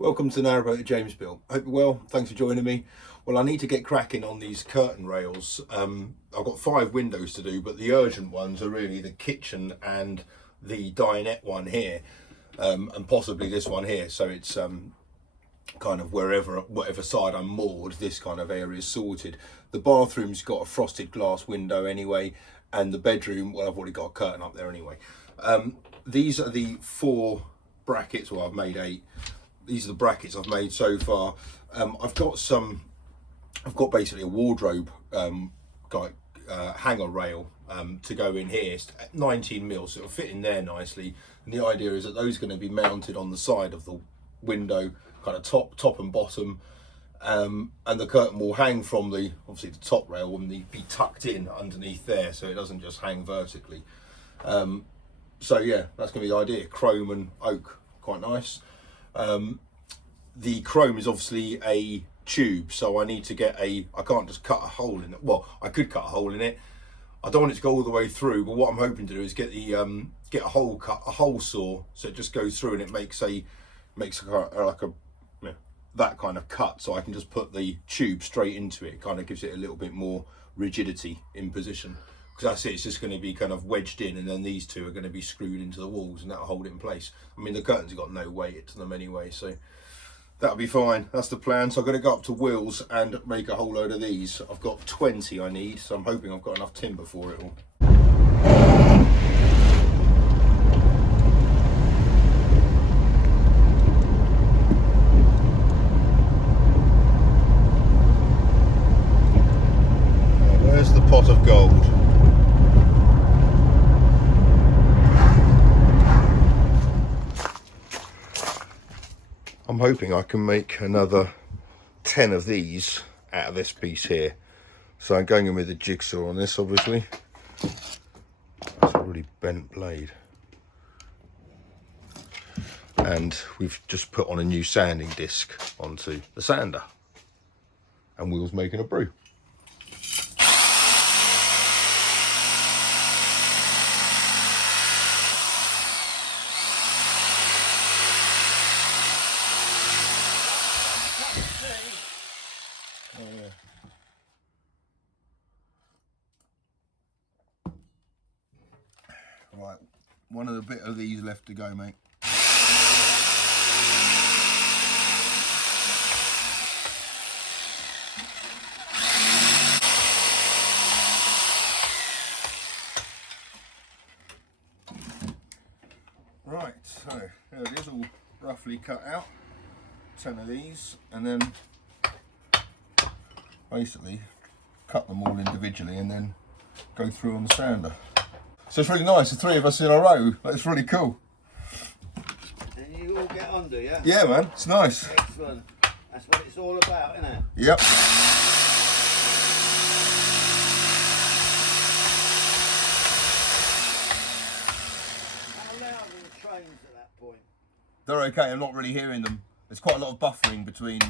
Welcome to Narrowboat, James Bill. Hope you're well. Thanks for joining me. Well, I need to get cracking on these curtain rails. I've got 5 windows to do, but the urgent ones are really the kitchen and the dinette one here, and possibly this one here. So it's kind of whatever side I'm moored, this kind of area is sorted. The bathroom's got a frosted glass window anyway, and the bedroom, well, I've already got a curtain up there anyway. These are the 4 brackets, well, I've made 8. These are the brackets I've made so far. I've got basically a wardrobe hanger rail to go in here. It's 19 mil, so it'll fit in there nicely. And the idea is that those are going to be mounted on the side of the window, kind of top and bottom, and the curtain will hang from obviously the top rail and be tucked in underneath there, so it doesn't just hang vertically. So yeah, that's going to be the idea. Chrome and oak, quite nice. The chrome is obviously a tube, so I need to get I can't just cut a hole in it. Well, I could cut a hole in it. I don't want it to go all the way through, but what I'm hoping to do is get a hole saw, so it just goes through and it makes that kind of cut, so I can just put the tube straight into it. It kind of gives it a little bit more rigidity in position, because that's it. It's just going to be kind of wedged in, and then these two are going to be screwed into the walls, and that'll hold it in place. I mean, the curtains have got no weight to them anyway, so that'll be fine. That's the plan. So I'm going to go up to Will's and make a whole load of these. I've got 20 I need, so I'm hoping I've got enough timber for it all. Where's the pot of gold? I'm hoping I can make another 10 of these out of this piece here. So I'm going in with a jigsaw on this, obviously. That's a really bent blade. And we've just put on a new sanding disc onto the sander. And Will's making a brew. Right, one of the bit of these left to go, mate. Right, so there it is, all roughly cut out. 10 of these, and then basically cut them all individually and then go through on the sander. So it's really nice, the 3 of us in a row. That's really cool. And you all get on, do you? Yeah, man, it's nice. Excellent. That's what it's all about, isn't it? Yep. How loud are the trains at that point? They're okay, I'm not really hearing them. There's quite a lot of buffering between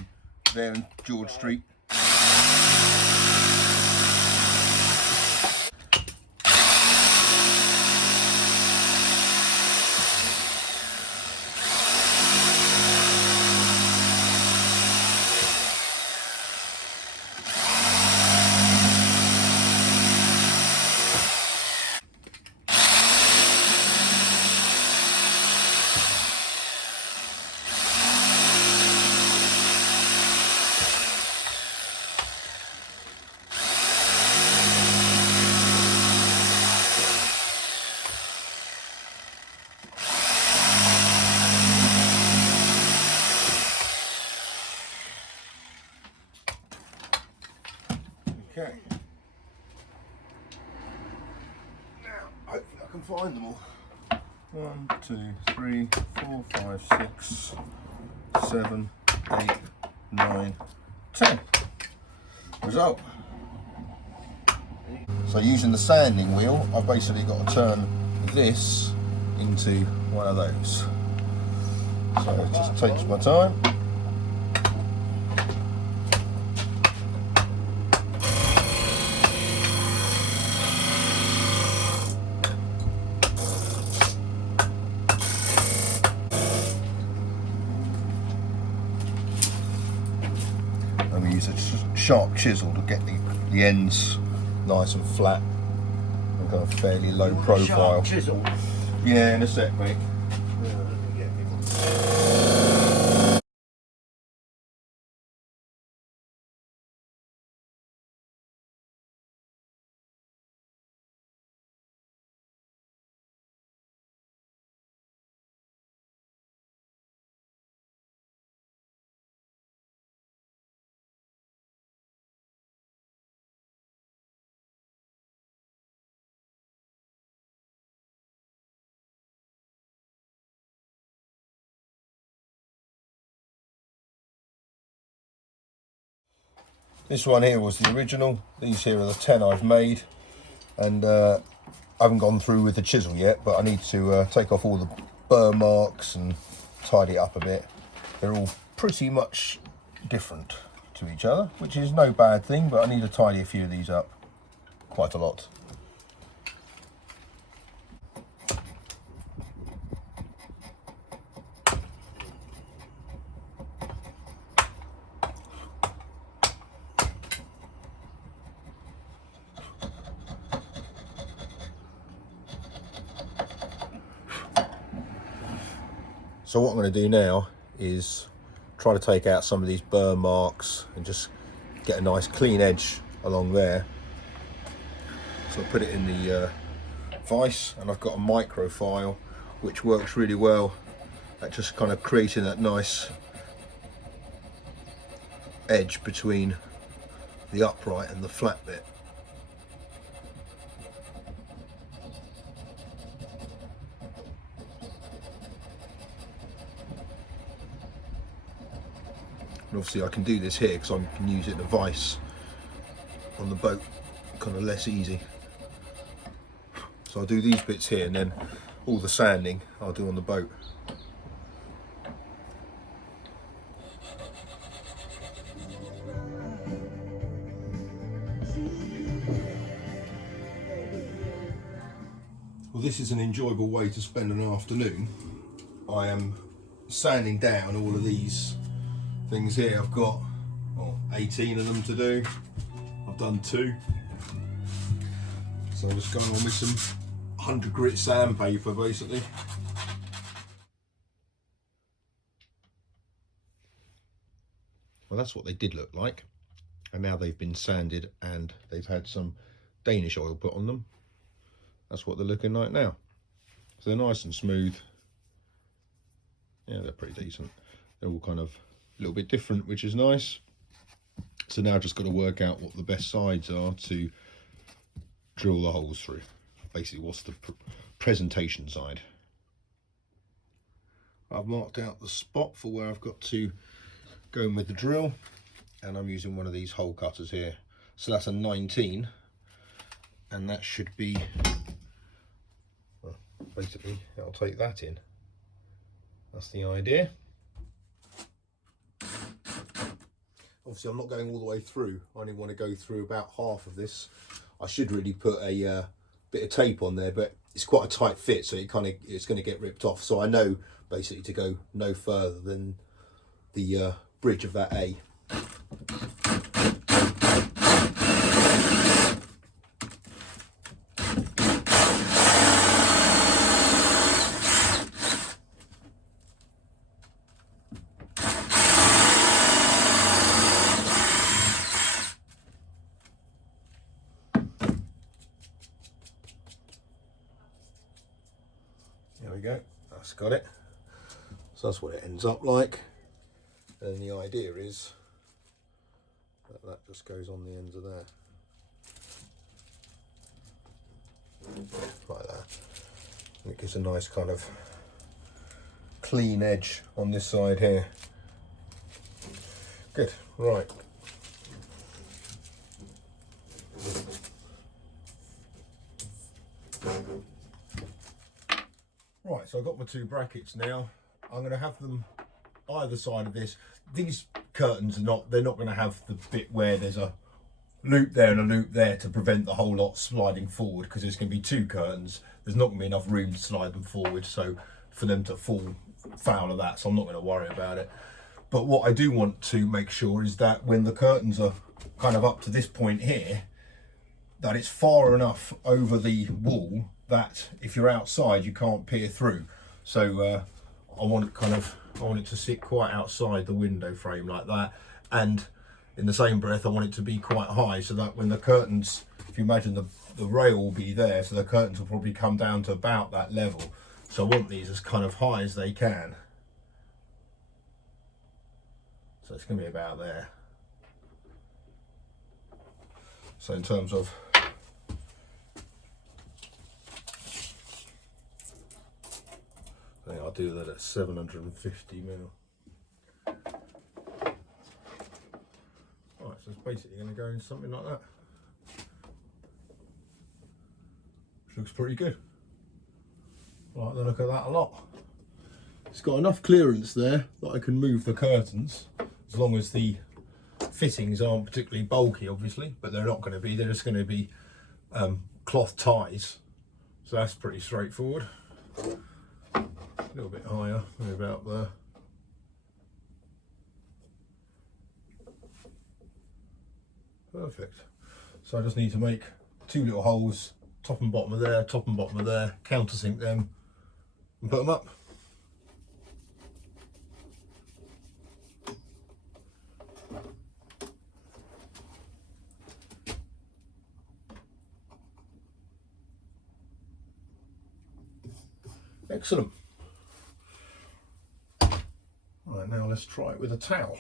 there and George Street. Okay. Now, hopefully I can find them all. 1, 2, 3, 4, 5, 6, 7, 8, 9, 10. Result. So using the sanding wheel, I've basically got to turn this into one of those. So it just takes my time. sharp chisel to get the ends nice and flat and kind of fairly low profile. Sharp chisel. Yeah, in a sec, mate. This one here was the original. These here are the 10 I've made, and I haven't gone through with the chisel yet, but I need to take off all the burr marks and tidy it up a bit. They're all pretty much different to each other, which is no bad thing, but I need to tidy a few of these up quite a lot. So what I'm going to do now is try to take out some of these burr marks and just get a nice clean edge along there. So I put it in the vise, and I've got a micro file which works really well at just kind of creating that nice edge between the upright and the flat bit. And obviously I can do this here because I can use it in a vise on the boat, kind of less easy. So I'll do these bits here, and then all the sanding I'll do on the boat. Well, this is an enjoyable way to spend an afternoon. I am sanding down all of these things here. I've got 18 of them to do. I've done 2. So I'm just going on with some 100 grit sandpaper basically. Well, that's what they did look like, and now they've been sanded and they've had some Danish oil put on them. That's what they're looking like now. So they're nice and smooth. Yeah, they're pretty decent. They're all kind of a little bit different, which is nice. So now I've just got to work out what the best sides are to drill the holes through. Basically, what's the presentation side. I've marked out the spot for where I've got to go in with the drill, and I'm using one of these hole cutters here. So that's a 19, and that should be, well, basically I'll take that in. That's the idea. Obviously I'm not going all the way through. I only want to go through about half of this. I should really put a bit of tape on there, but it's quite a tight fit, so it's going to get ripped off. So I know basically to go no further than the bridge of that A. There we go, that's got it. So that's what it ends up like. And the idea is that that just goes on the ends of there. Like that. And it gives a nice kind of clean edge on this side here. Good, right. Right, so I've got my 2 brackets now. I'm going to have them either side of this. These curtains are they're not going to have the bit where there's a loop there and a loop there to prevent the whole lot sliding forward, because there's going to be 2 curtains. There's not going to be enough room to slide them forward, so for them to fall foul of that, so I'm not going to worry about it. But what I do want to make sure is that when the curtains are kind of up to this point here, that it's far enough over the wall that if you're outside you can't peer through. So I want it to sit quite outside the window frame like that, and in the same breath I want it to be quite high so that when the curtains, if you imagine the rail will be there, so the curtains will probably come down to about that level. So I want these as kind of high as they can. So it's going to be about there. So in terms of I think I'll do that at 750 mil. Right, so it's basically going to go in something like that. Which looks pretty good. I like the look of that a lot. It's got enough clearance there that I can move the curtains, as long as the fittings aren't particularly bulky, obviously, but they're not going to be. They're just going to be cloth ties. So that's pretty straightforward. A little bit higher, maybe about there. Perfect. So I just need to make 2 little holes, top and bottom of there, top and bottom of there, countersink them and put them up. Excellent. Right, now let's try it with a towel.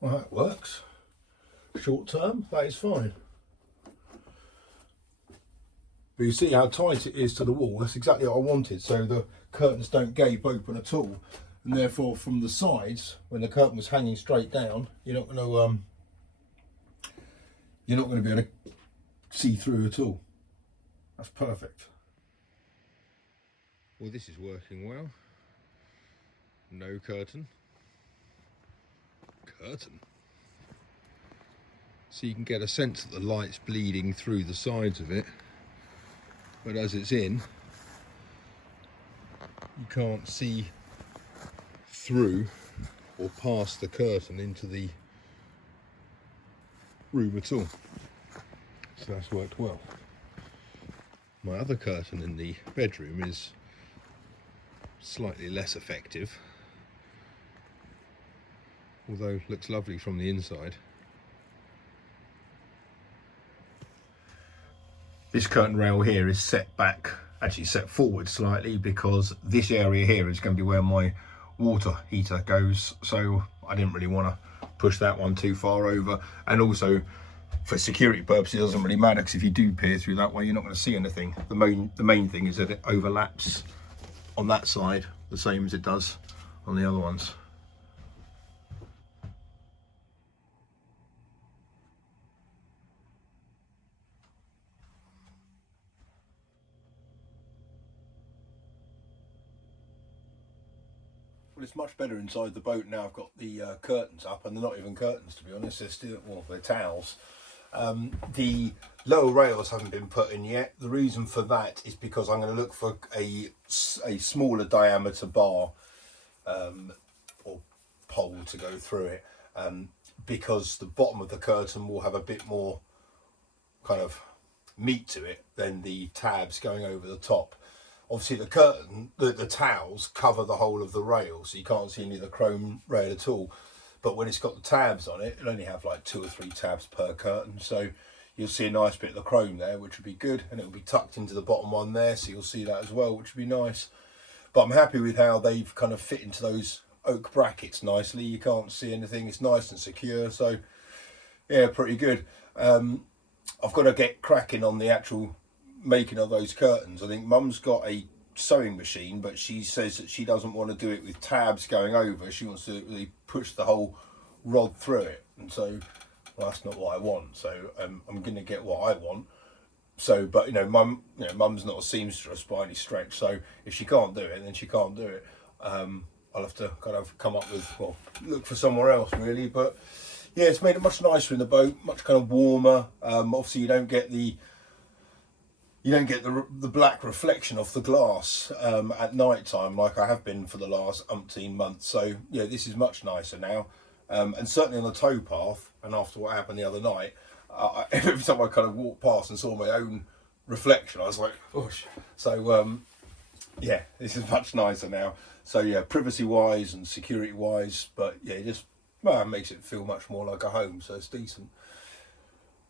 Well, that works. Short term, that is fine. But you see how tight it is to the wall. That's exactly what I wanted, so the curtains don't gape open at all, and therefore from the sides, when the curtain was hanging straight down, you're not going to be able to see through at all. That's perfect. Well, this is working well. No curtain. So you can get a sense that the light's bleeding through the sides of it, but as it's in, you can't see through or past the curtain into the room at all. So that's worked well. My other curtain in the bedroom is slightly less effective, although looks lovely from the inside. This curtain rail here is set back, actually set forward slightly, because this area here is going to be where my water heater goes, so I didn't really want to push that one too far over. And also for security purposes it doesn't really matter, because if you do peer through that way you're not going to see anything. The main thing is that it overlaps on that side the same as it does on the other ones. Well, it's much better inside the boat now. I've got the curtains up, and they're not even curtains, to be honest. They're still, well, they're towels. The lower rails haven't been put in yet. The reason for that is because I'm going to look for a smaller diameter bar or pole to go through it, because the bottom of the curtain will have a bit more kind of meat to it than the tabs going over the top. Obviously the curtain, the towels cover the whole of the rail, so you can't see any of the chrome rail at all. But when it's got the tabs on it, it'll only have like 2 or 3 tabs per curtain, so you'll see a nice bit of the chrome there, which would be good, and it'll be tucked into the bottom one there, so you'll see that as well, which would be nice. But I'm happy with how they've kind of fit into those oak brackets nicely. You can't see anything, it's nice and secure, so yeah, pretty good. I've got to get cracking on the actual making of those curtains. I think Mum's got a sewing machine, but she says that she doesn't want to do it with tabs going over. She wants to really push the whole rod through it, and so, well, that's not what I want. So I'm going to get what I want. So, but you know, Mum's not a seamstress by any stretch, so if she can't do it, then she can't do it. I'll have to kind of come up with, well, look for somewhere else really. But yeah, it's made it much nicer in the boat, much kind of warmer. Obviously you don't get the black reflection off the glass at night time like I have been for the last umpteen months. So yeah, this is much nicer now, and certainly on the tow path. And after what happened the other night, every time I kind of walked past and saw my own reflection, I was like, "Oosh!" So yeah, this is much nicer now. So yeah, privacy wise and security wise, but yeah, it just makes it feel much more like a home. So it's decent.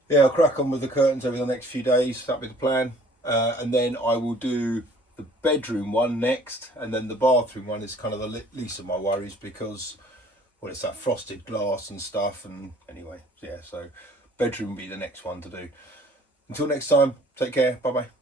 Yeah, I'll crack on with the curtains over the next few days. That'll be the plan. And then I will do the bedroom one next, and then the bathroom one is kind of the least of my worries because, well, it's that frosted glass and stuff. And anyway, yeah, so bedroom will be the next one to do. Until next time, take care. Bye bye.